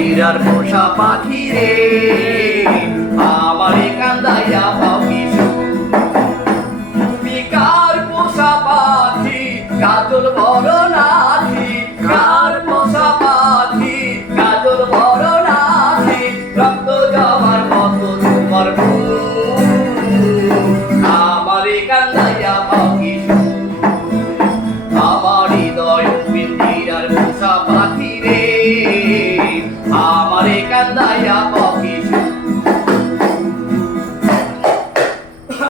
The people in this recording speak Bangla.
পিঞ্জিরার পোষা পাখি রে, আমারে কান্দাইয়া পাও কি সুখ। তুমি কার পোষা পাখি, কাজল বড় নাথি, কার পোষা পাখি, কাজল বড় নাথি, রক্ত জমার মতো তোমার বুক, আমারে কান্দাইয়া পাও কি সুখ। আমার হৃদয় পিঞ্জিরার পোষা পাখি রে, আমারে কান্দাইয়া পাও